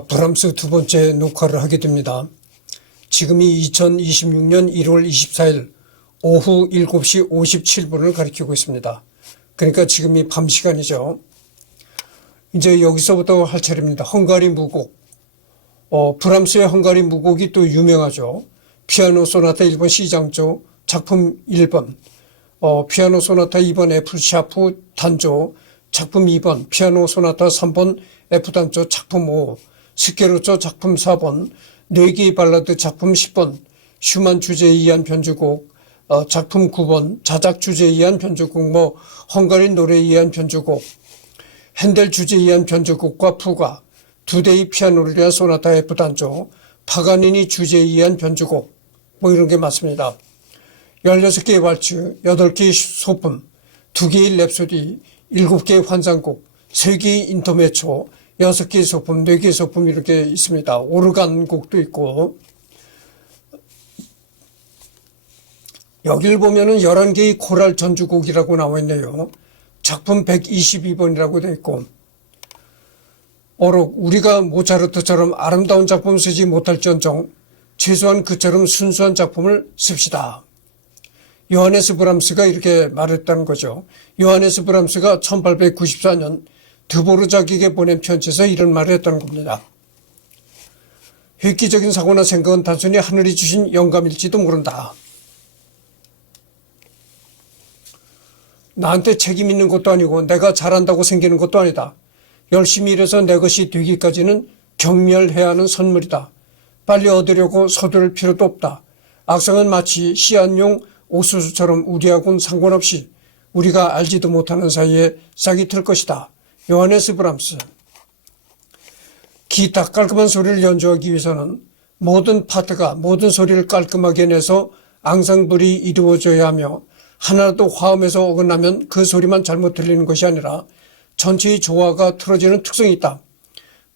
브람스 두 번째 녹화를 하게 됩니다. 지금이 2026년 1월 24일 오후 7시 57분을 가리키고 있습니다. 그러니까 지금이 밤 시간이죠. 이제 여기서부터 할 차례입니다. 헝가리 무곡. 브람스의 헝가리 무곡이 또 유명하죠. 피아노 소나타 1번 C장조 작품 1번, 피아노 소나타 2번 F 샤프 단조 작품 2번, 피아노 소나타 3번 F 단조 작품 5, 스케르초 작품 4번, 4개의 발라드 작품 10번, 슈만 주제에 의한 변주곡 작품 9번, 자작 주제에 의한 변주곡, 헝가리 노래에 의한 변주곡, 핸델 주제에 의한 변주곡과 푸가, 2대의 피아노를 위한 소나타 F 단조, 파가니니 주제에 의한 변주곡, 이런 게 맞습니다. 16개의 왈츠, 8개의 소품, 2개의 랩소디, 7개의 환상곡, 3개의 인터메초, 6개의 소품, 4개의 소품 이렇게 있습니다. 오르간 곡도 있고, 여기를 보면은 11개의 코랄 전주곡이라고 나와 있네요. 작품 122번이라고 되어 있고, 오록 우리가 모차르트처럼 아름다운 작품 쓰지 못할지언정 최소한 그처럼 순수한 작품을 씁시다. 요하네스 브람스가 이렇게 말했다는 거죠. 요하네스 브람스가 1894년 드보르자크에게 보낸 편지에서 이런 말을 했다는 겁니다. 획기적인 사고나 생각은 단순히 하늘이 주신 영감일지도 모른다. 나한테 책임 있는 것도 아니고 내가 잘한다고 생기는 것도 아니다. 열심히 일해서 내 것이 되기까지는 경멸해야 하는 선물이다. 빨리 얻으려고 서두를 필요도 없다. 악성은 마치 씨앗용 옥수수처럼 우리하고는 상관없이 우리가 알지도 못하는 사이에 싹이 틀 것이다. 요하네스 브람스. 기타 깔끔한 소리를 연주하기 위해서는 모든 파트가 모든 소리를 깔끔하게 내서 앙상블이 이루어져야 하며 하나라도 화음에서 어긋나면 그 소리만 잘못 들리는 것이 아니라 전체의 조화가 틀어지는 특성이 있다.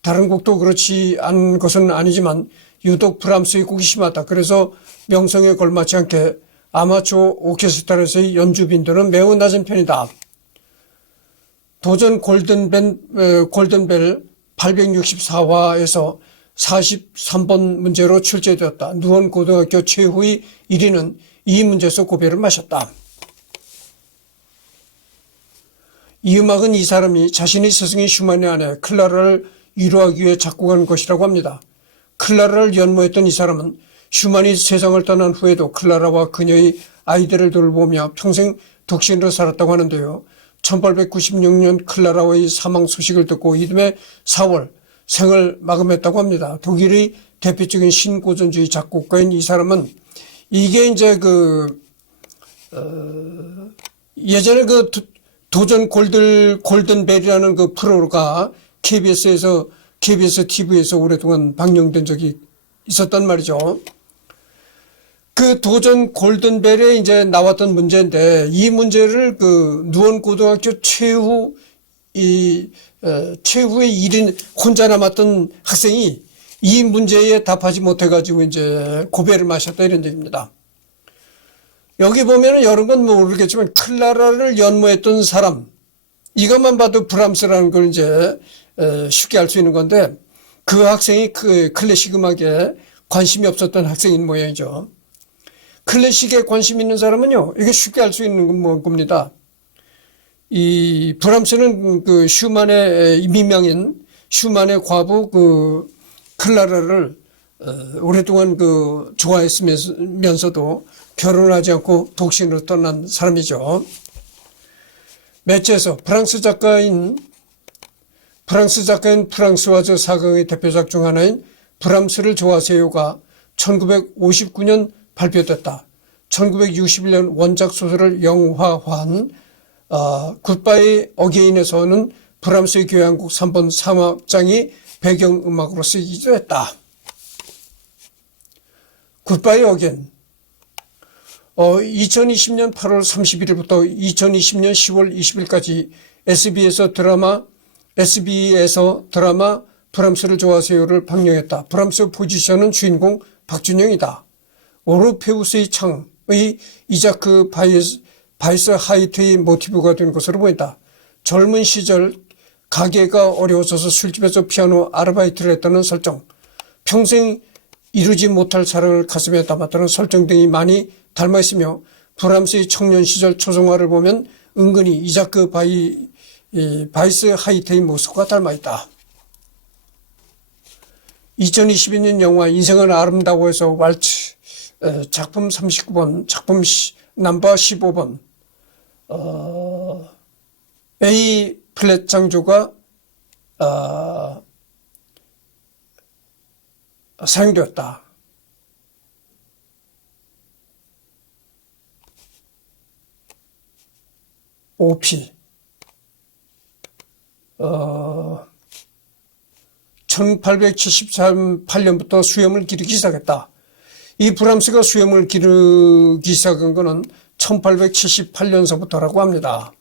다른 곡도 그렇지 않은 것은 아니지만 유독 브람스의 곡이 심하다. 그래서 명성에 걸맞지 않게 아마추어 오케스트라에서의 연주 빈도는 매우 낮은 편이다. 도전 골든벨 864화에서 43번 문제로 출제되었다. 누원 고등학교 최후의 1위는 이 문제에서 고배를 마셨다. 이 음악은 이 사람이 자신의 스승인 슈만의 아내 클라라를 위로하기 위해 작곡한 것이라고 합니다. 클라라를 연모했던 이 사람은 슈만이 세상을 떠난 후에도 클라라와 그녀의 아이들을 돌보며 평생 독신으로 살았다고 하는데요. 1896년 클라라의 사망 소식을 듣고 이듬해 4월 생을 마감했다고 합니다. 독일의 대표적인 신고전주의 작곡가인 이 사람은 이게 이제 예전에 도전 골든벨이라는 그 프로가 KBS TV에서 오랫동안 방영된 적이 있었단 말이죠. 그 도전 골든벨에 이제 나왔던 문제인데 이 문제를 누원 고등학교 최후의 1인 혼자 남았던 학생이 이 문제에 답하지 못해가지고 이제 고배를 마셨다 이런 얘기입니다. 여기 보면은 여러 건 모르겠지만 클라라를 연모했던 사람, 이것만 봐도 브람스라는 걸 이제 쉽게 알 수 있는 건데 그 학생이 그 클래식 음악에 관심이 없었던 학생인 모양이죠. 클래식에 관심 있는 사람은요, 이게 쉽게 알 수 있는 겁니다. 이 브람스는 슈만의 미명인 슈만의 과부 클라라를 오랫동안 좋아했으면서도 결혼을 하지 않고 독신으로 떠난 사람이죠. 매체에서 프랑스 작가인 프랑스와즈 사강의 대표작 중 하나인 브람스를 좋아하세요가 1959년 발표됐다. 1961년 원작 소설을 영화화한 굿바이 어게인에서는 브람스의 교향곡 3번 3악장이 배경음악으로 쓰이기도 했다. 굿바이 어게인 2020년 8월 31일부터 2020년 10월 20일까지 SBS에서 드라마 브람스를 좋아하세요를 방영했다. 브람스 포지션은 주인공 박준영이다. 오르페우스의 창의 이자크 바이스 하이트의 모티브가 된 것으로 보인다. 젊은 시절 가게가 어려워져서 술집에서 피아노 아르바이트를 했다는 설정, 평생 이루지 못할 사랑을 가슴에 담았다는 설정 등이 많이 닮아있으며 브람스의 청년 시절 초성화를 보면 은근히 이자크 바이스 하이트의 모습과 닮아있다. 2022년 영화 인생은 아름다워에서 왈츠 작품 39번, 작품 넘버 15번 A 플랫 장조가 사용되었다. OP 1878년부터 수염을 기르기 시작했다. 이 브람스가 수염을 기르기 시작한 것은 1878년서부터라고 합니다.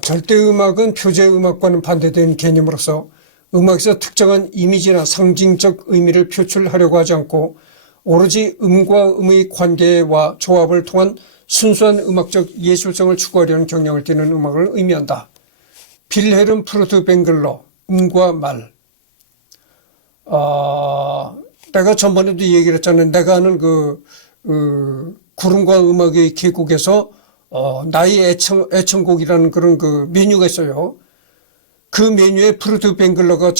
절대음악은 표제음악과는 반대된 개념으로서 음악에서 특정한 이미지나 상징적 의미를 표출하려고 하지 않고 오로지 음과 음의 관계와 조합을 통한 순수한 음악적 예술성을 추구하려는 경향을 띠는 음악을 의미한다. 빌헬름 프루트뱅글러, 음과 말. 내가 전번에도 얘기를 했잖아요. 내가 아는 구름과 음악의 계곡에서 나의 애청곡이라는 그런 그 메뉴가 있어요. 그 메뉴에 프루트 뱅글러가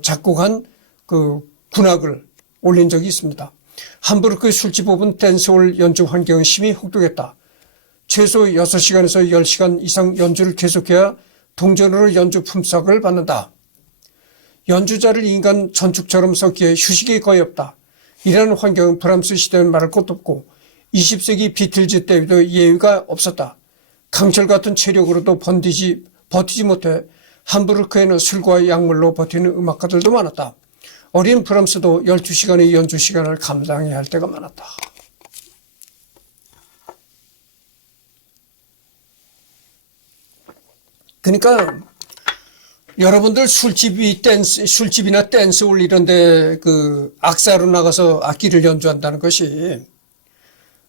작곡한 그 군악을 올린 적이 있습니다. 함부르크 술집업은 댄스홀 연주 환경은 심히 혹독했다. 최소 6시간에서 10시간 이상 연주를 계속해야 동전으로 연주 품삯을 받는다. 연주자를 인간 전축처럼 섞기에 휴식이 거의 없다. 이러한 환경은 브람스 시대는 말할 것도 없고 20세기 비틀즈 때에도 예외가 없었다. 강철 같은 체력으로도 버티지 못해 함부르크에는 술과 약물로 버티는 음악가들도 많았다. 어린 브람스도 12시간의 연주 시간을 감당해야 할 때가 많았다. 그러니까 여러분들 술집이나 댄스홀 이런데 그 악사로 나가서 악기를 연주한다는 것이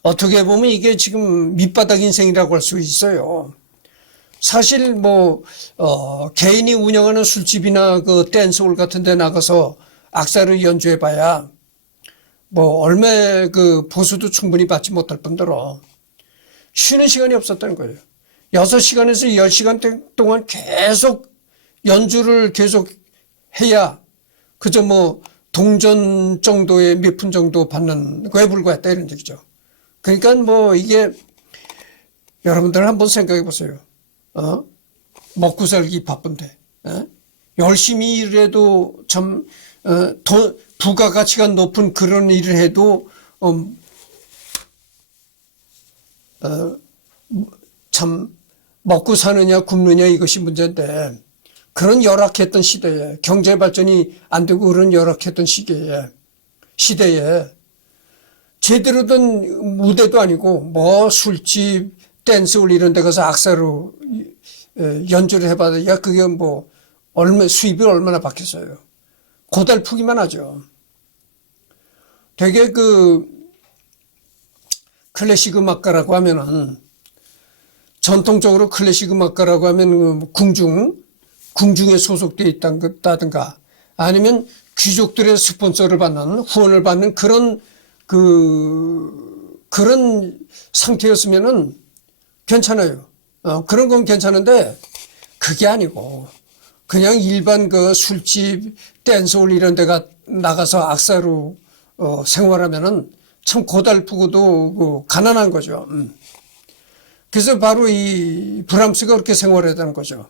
어떻게 보면 이게 지금 밑바닥 인생이라고 할 수 있어요. 사실 개인이 운영하는 술집이나 그 댄스홀 같은 데 나가서 악사를 연주해봐야 얼마 그 보수도 충분히 받지 못할 뿐더러 쉬는 시간이 없었다는 거예요. 6시간에서 10시간 동안 계속 연주를 계속 해야 그저 동전 정도의 몇 푼 정도 받는 거에 불과했다 이런 얘기죠. 그러니까 이게 여러분들 한번 생각해 보세요. 먹고 살기 바쁜데 열심히 일해도 참 부가가치가 높은 그런 일을 해도 참 먹고 사느냐 굶느냐 이것이 문제인데 그런 열악했던 시대에 경제 발전이 안 되고 그런 열악했던 시대에 제대로 된 무대도 아니고 술집 댄스홀 이런 데 가서 악사로 연주를 해봐야 그게 수입이 얼마나 받겠어요. 고달프기만 하죠. 되게 클래식 음악가라고 하면은 전통적으로 클래식 음악가라고 하면 궁중에 소속되어 있다든가 아니면 귀족들의 스폰서를 받는 후원을 받는 그런 상태였으면은 괜찮아요. 그런 건 괜찮은데 그게 아니고 그냥 일반 술집 댄스홀 이런 데가 나가서 악사로 생활하면은 참 고달프고도 가난한 거죠. 그래서 바로 이 브람스가 그렇게 생활했다는 거죠.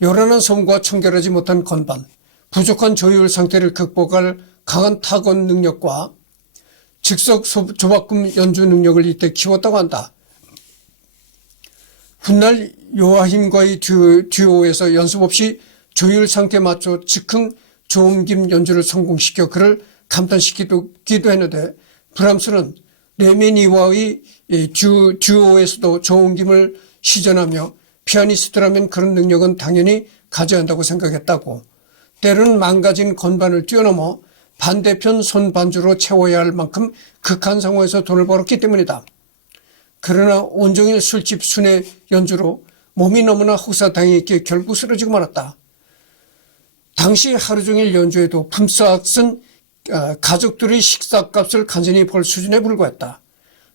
요란한 소음과 청결하지 못한 건반, 부족한 조율 상태를 극복할 강한 타건 능력과 즉석 조박금 연주 능력을 이때 키웠다고 한다. 훗날 요아힘과의 듀오에서 연습 없이 조율 상태에 맞춰 즉흥 조음김 연주를 성공시켜 그를 감탄시키기도 했는데, 브람스는 레미니와의 듀오에서도 조음김을 시전하며 피아니스트라면 그런 능력은 당연히 가져야 한다고 생각했다고. 때로는 망가진 건반을 뛰어넘어 반대편 손 반주로 채워야 할 만큼 극한 상황에서 돈을 벌었기 때문이다. 그러나 온종일 술집 순회 연주로 몸이 너무나 혹사당했기에 결국 쓰러지고 말았다. 당시 하루 종일 연주에도 품삯은 가족들의 식사값을 간신히 벌 수준에 불과했다.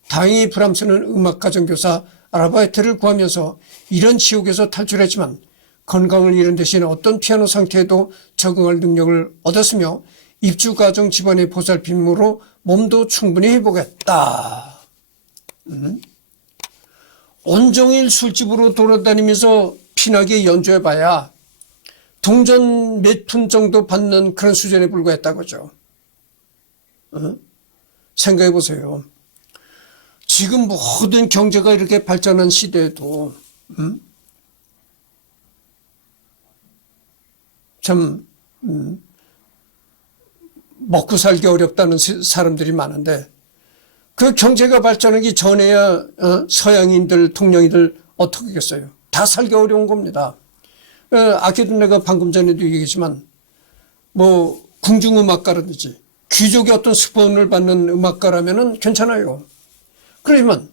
다행히 브람스는 음악가정교사 아르바이트를 구하면서 이런 지옥에서 탈출했지만 건강을 잃은 대신 어떤 피아노 상태에도 적응할 능력을 얻었으며 입주가정 집안의 보살핌으로 몸도 충분히 회복했다. 온종일 술집으로 돌아다니면서 피나게 연주해봐야 동전 몇 푼 정도 받는 그런 수준에 불과했다고죠. 생각해보세요. 지금 모든 경제가 이렇게 발전한 시대에도 참 먹고 살기 어렵다는 사람들이 많은데, 그 경제가 발전하기 전에야 서양인들, 동양인들 어떻게 하겠어요? 다 살기 어려운 겁니다. 아까도 내가 방금 전에도 얘기했지만 뭐 궁중음악가라든지 귀족의 어떤 스폰을 받는 음악가라면은 괜찮아요. 그렇지만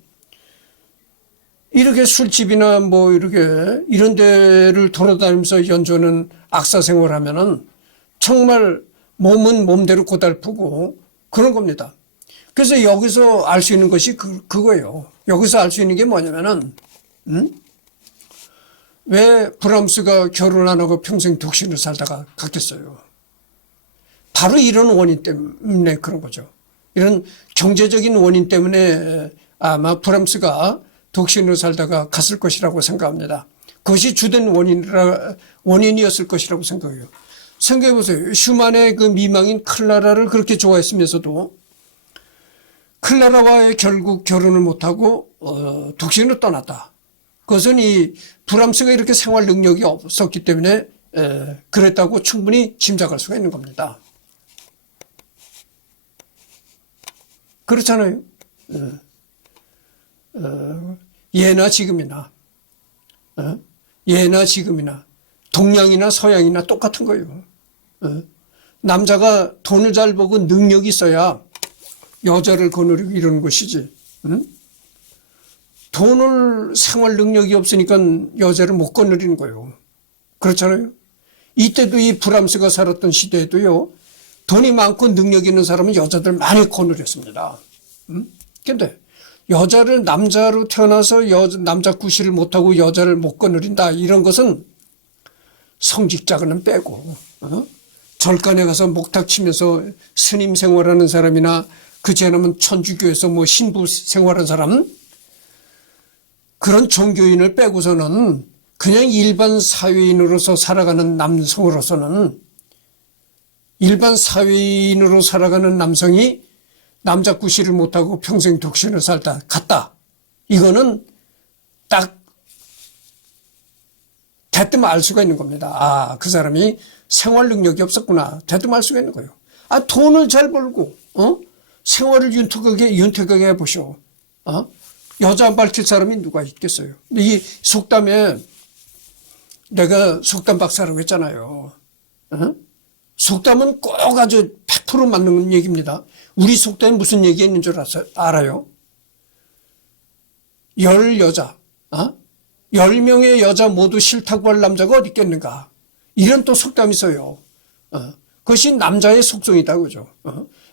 이렇게 술집이나 뭐 이렇게 이런 데를 돌아다니면서 연주하는 악사 생활하면은 정말 몸은 몸대로 고달프고 그런 겁니다. 그래서 여기서 알 수 있는 것이 그거예요. 여기서 알 수 있는 게 뭐냐면은 왜 브람스가 결혼 안 하고 평생 독신으로 살다가 갔겠어요? 바로 이런 원인 때문에 그런 거죠. 이런 경제적인 원인 때문에 아마 브람스가 독신으로 살다가 갔을 것이라고 생각합니다. 그것이 주된 원인이었을 것이라고 생각해요. 생각해보세요. 슈만의 그 미망인 클라라를 그렇게 좋아했으면서도 클라라와의 결국 결혼을 못하고 독신으로 떠났다. 그것은 이 브람스가 이렇게 생활 능력이 없었기 때문에 그랬다고 충분히 짐작할 수가 있는 겁니다. 그렇잖아요. 예나 지금이나 동양이나 서양이나 똑같은 거예요. 남자가 돈을 잘 벌고 능력이 있어야 여자를 거느리고 이러는 것이지. 돈을 생활 능력이 없으니까 여자를 못 거느리는 거예요. 그렇잖아요. 이때도 이 브람스가 살았던 시대에도요, 돈이 많고 능력 있는 사람은 여자들 많이 거느렸습니다. 근데 여자를 남자로 태어나서 남자 구실을 못하고 여자를 못 거느린다, 이런 것은 성직자는 빼고 절간에 가서 목탁 치면서 스님 생활하는 사람이나 그지 않으면 천주교에서 뭐 신부 생활하는 사람, 그런 종교인을 빼고서는 그냥 일반 사회인으로서 살아가는 남성으로서는, 일반 사회인으로 살아가는 남성이 남자 구실을 못하고 평생 독신을 살다 갔다, 이거는 딱 대뜸 알 수가 있는 겁니다. 아, 그 사람이 생활 능력이 없었구나, 대뜸 알 수가 있는 거예요. 아, 돈을 잘 벌고 생활을 윤택하게 해보시오. 여자 안 밝힐 사람이 누가 있겠어요. 근데 이 속담에, 내가 속담 박사라고 했잖아요. 속담은 꼭 아주 100% 맞는 얘기입니다. 우리 속담에 무슨 얘기가 있는 줄 알아요? 10여자, 10명의 여자 모두 싫다고 할 남자가 어디 있겠는가, 이런 또 속담이 있어요. 그것이 남자의 속성이다, 그죠?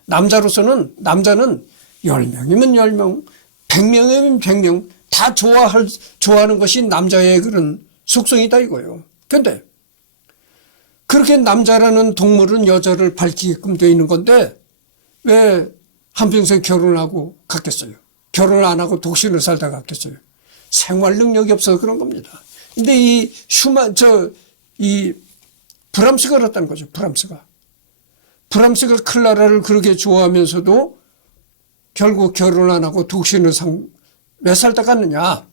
남자는 10명이면 10명, 100명이면 100명 다 좋아하는 것이 남자의 그런 속성이다, 이거예요. 근데 그렇게 남자라는 동물은 여자를 밝히게끔 되어 있는 건데 왜 한평생 결혼하고 갔겠어요? 결혼을 안 하고 독신으로 살다 갔겠어요. 생활 능력이 없어서 그런 겁니다. 근데 이 브람스가 그렇다는 거죠. 브람스가 클라라를 그렇게 좋아하면서도 결국 결혼 안 하고 독신으로 왜 살다 갔느냐.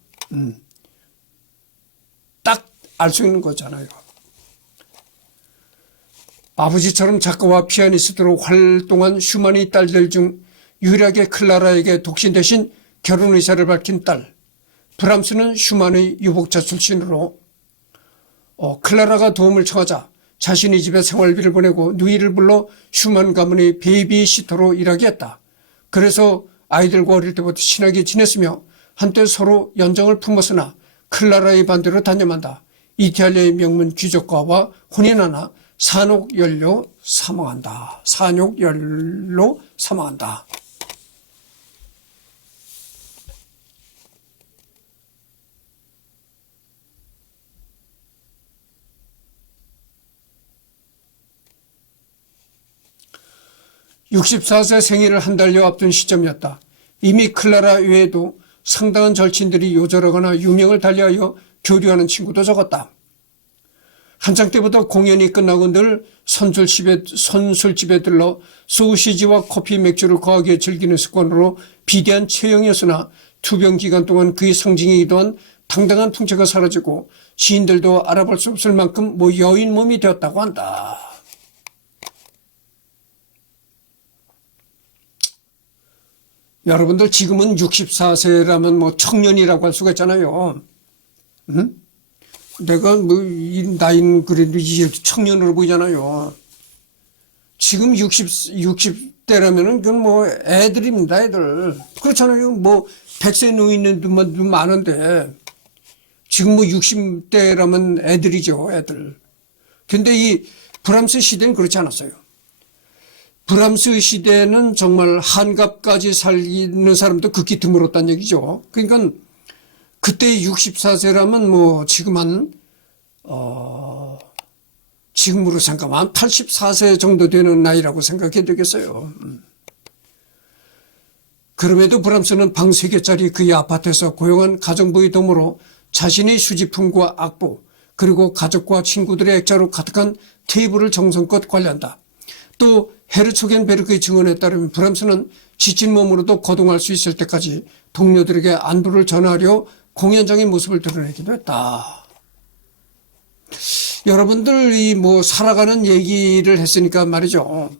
딱 알 수 있는 거잖아요. 아버지처럼 작가와 피아니스트로 활동한 슈만의 딸들 중 유일하게 클라라에게 독신 대신 결혼 의사를 밝힌 딸. 브람스는 슈만의 유복자 출신으로 클라라가 도움을 청하자 자신의 집에 생활비를 보내고 누이를 불러 슈만 가문의 베이비시터로 일하게 했다. 그래서 아이들과 어릴 때부터 친하게 지냈으며 한때 서로 연정을 품었으나 클라라의 반대로 단념한다. 이탈리아의 명문 귀족과와 혼인하나 산옥연로 사망한다. 64세 생일을 한 달여 앞둔 시점이었다. 이미 클라라 외에도 상당한 절친들이 요절하거나 유명을 달리하여 교류하는 친구도 적었다. 한창 때부터 공연이 끝나고 늘 선술집에 들러 소시지와 커피, 맥주를 거하게 즐기는 습관으로 비대한 체형이었으나 투병 기간 동안 그의 상징이기도 한 당당한 풍채가 사라지고 지인들도 알아볼 수 없을 만큼 여인 몸이 되었다고 한다. 여러분들 지금은 64세라면 청년이라고 할 수가 있잖아요. 응? 내가 이 나이는 그래도 이제 청년으로 보이잖아요. 지금 60대라면은 그건 애들입니다, 애들. 그렇잖아요. 100세 노인들도 많은데 지금 60대라면 애들이죠, 애들. 근데 이 브람스 시대는 그렇지 않았어요. 브람스 시대는 정말 한갑까지 살리는 사람도 극히 드물었다는 얘기죠. 그러니까 그때 64세라면 지금 지금으로 생각하면 한 84세 정도 되는 나이라고 생각해야 되겠어요. 그럼에도 브람스는 방 3개짜리 그의 아파트에서 고용한 가정부의 도움으로 자신의 수집품과 악보 그리고 가족과 친구들의 액자로 가득한 테이블을 정성껏 관리한다. 또 헤르초겐베르크의 증언에 따르면 브람스는 지친 몸으로도 거동할 수 있을 때까지 동료들에게 안부를 전하려 공연장의 모습을 드러내기도 했다. 여러분들이 살아가는 얘기를 했으니까 말이죠.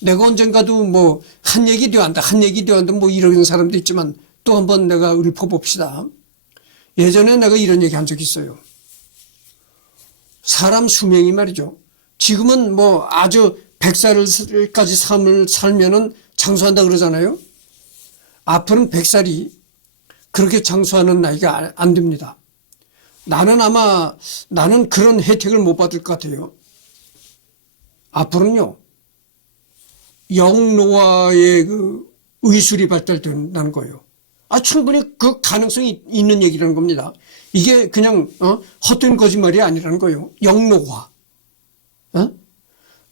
내가 언젠가도 한 얘기 되어한다 이러는 사람도 있지만 또 한번 내가 읊어봅시다. 예전에 내가 이런 얘기 한 적이 있어요. 사람 수명이 말이죠. 지금은 아주 100살까지 삶을 살면은 장수한다 그러잖아요. 앞으로는 100살이 그렇게 장수하는 나이가 안 됩니다. 나는 그런 혜택을 못 받을 것 같아요. 앞으로는요, 영노화의 의술이 발달된다는 거예요. 충분히 그 가능성이 있는 얘기라는 겁니다. 이게 그냥, 헛된 거짓말이 아니라는 거예요. 영노화.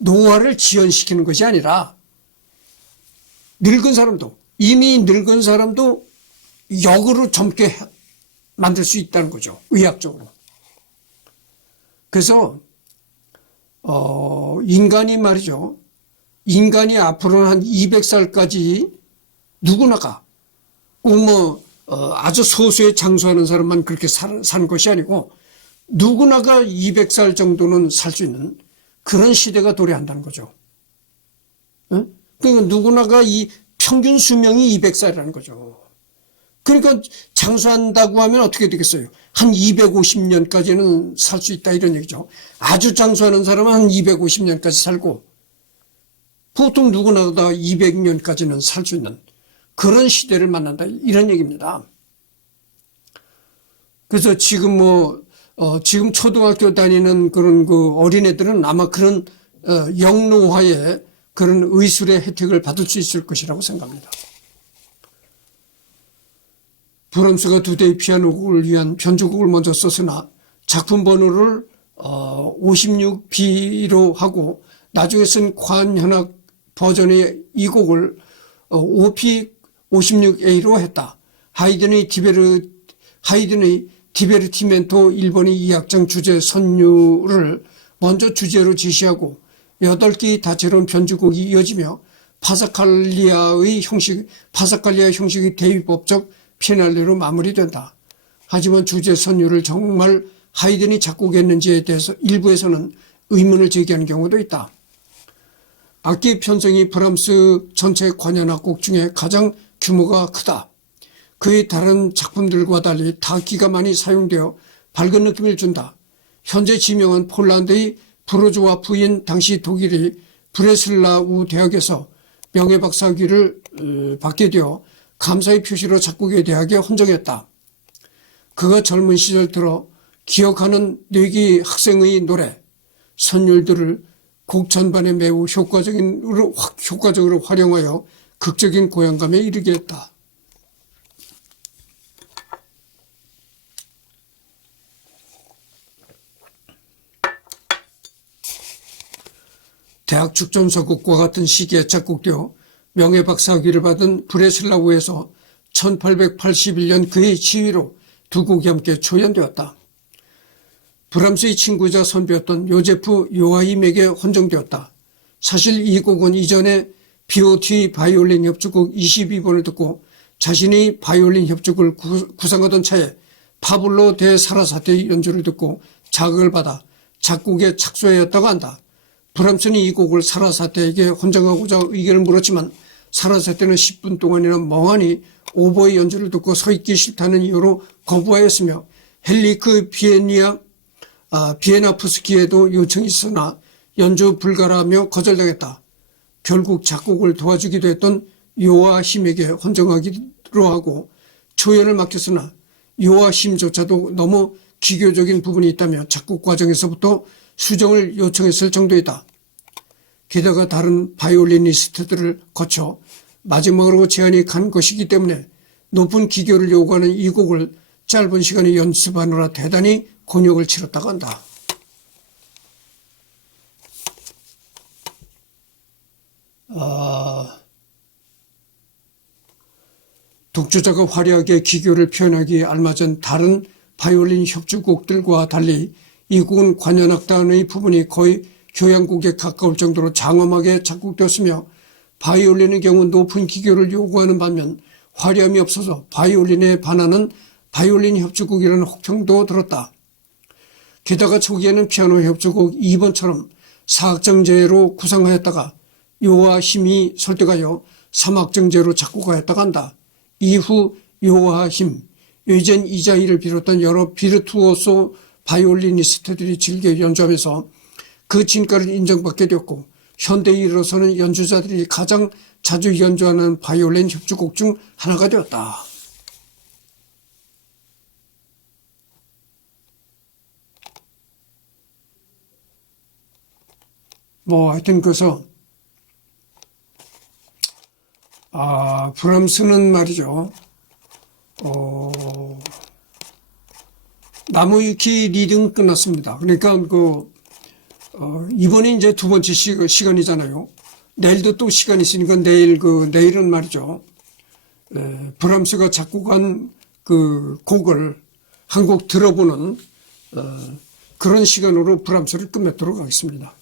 노화를 지연시키는 것이 아니라, 이미 늙은 사람도 역으로 젊게 만들 수 있다는 거죠. 의학적으로. 그래서 인간이 말이죠. 인간이 앞으로는 한 200살까지 누구나가 꼭 아주 소수의 장수하는 사람만 그렇게 사는 것이 아니고 누구나가 200살 정도는 살 수 있는 그런 시대가 도래한다는 거죠. 그러니까 누구나가 이 평균 수명이 200살이라는 거죠. 그러니까 장수한다고 하면 어떻게 되겠어요? 한 250년까지는 살 수 있다 이런 얘기죠. 아주 장수하는 사람은 한 250년까지 살고 보통 누구나 다 200년까지는 살 수 있는 그런 시대를 만난다 이런 얘기입니다. 그래서 지금 지금 초등학교 다니는 그런 어린애들은 아마 그런 영노화의 그런 의술의 혜택을 받을 수 있을 것이라고 생각합니다. 브람스가 2대의 피아노곡을 위한 변주곡을 먼저 썼으나 작품 번호를 56B로 하고 나중에 쓴 관현악 버전의 이 곡을 56A로 했다. 하이든의 디베르티멘토 일본의 이악장 주제 선율을 먼저 주제로 지시하고 8개의 다채로운 변주곡이 이어지며 파사칼리아 형식의 대위법적 피날레로 마무리된다. 하지만 주제 선율을 정말 하이든이 작곡했는지에 대해서 일부에서는 의문을 제기하는 경우도 있다. 악기 편성이 브람스 전체 관현악곡 중에 가장 규모가 크다. 그의 다른 작품들과 달리 타악기가 많이 사용되어 밝은 느낌을 준다. 현재 지명한 폴란드의 브로조와 부인 당시 독일의 브레슬라우 대학에서 명예박사학위를 받게 되어 감사의 표시로 작곡의 대학에 헌정했다. 그가 젊은 시절 들어 기억하는 뇌기 학생의 노래, 선율들을 곡 전반에 매우 효과적으로 활용하여 극적인 고향감에 이르게 했다. 대학 축전서곡과 같은 시기에 작곡되어 명예박사학위를 받은 브레슬라우에서 1881년 그의 지휘로 두 곡이 함께 초연되었다. 브람스의 친구자 선배였던 요제프 요하임에게 헌정되었다. 사실 이 곡은 이전에 BOT 바이올린 협주곡 22번을 듣고 자신이 바이올린 협주곡을 구상하던 차에 파블로 데 사라사테의 연주를 듣고 자극을 받아 작곡에 착수하였다고 한다. 브람스는 이 곡을 사라사테에게 헌정하고자 의견을 물었지만 사라사테는 10분 동안이나 멍하니 오보의 연주를 듣고 서 있기 싫다는 이유로 거부하였으며 헬리크 비에나프스키에도 요청이 있으나 연주 불가라며 거절당했다. 결국 작곡을 도와주기도 했던 요아힘에게 헌정하기로 하고 초연을 맡겼으나 요아힘조차도 너무 기교적인 부분이 있다며 작곡 과정에서부터 수정을 요청했을 정도이다. 게다가 다른 바이올리니스트들을 거쳐 마지막으로 제안이 간 것이기 때문에 높은 기교를 요구하는 이 곡을 짧은 시간에 연습하느라 대단히 곤욕을 치렀다고 한다. 독주자가 화려하게 기교를 표현하기에 알맞은 다른 바이올린 협주곡들과 달리 이 곡은 관현악단의 부분이 거의 교향곡에 가까울 정도로 장엄하게 작곡되었으며 바이올린의 경우 높은 기교를 요구하는 반면 화려함이 없어서 바이올린에 반하는 바이올린 협주곡이라는 혹평도 들었다. 게다가 초기에는 피아노 협주곡 2번처럼 4악정제로 구상하였다가 요아힘이 설득하여 3악정제로 작곡하였다고 한다. 이후 요아힘, 요젠 이자이를 비롯한 여러 비르투오소 바이올리니스트들이 즐겨 연주하면서 그 진가를 인정받게 되었고 현대에 이르러서는 연주자들이 가장 자주 연주하는 바이올린 협주곡 중 하나가 되었다. 하여튼 그래서 브람스는 말이죠. 나무위키 리딩 끝났습니다. 그러니까 이번이 이제 두 번째 시간이잖아요. 내일도 또 시간이 있으니까 내일은 말이죠. 브람스가 작곡한 그 곡을 한 곡 들어보는 그런 시간으로 브람스를 끝맺도록 하겠습니다.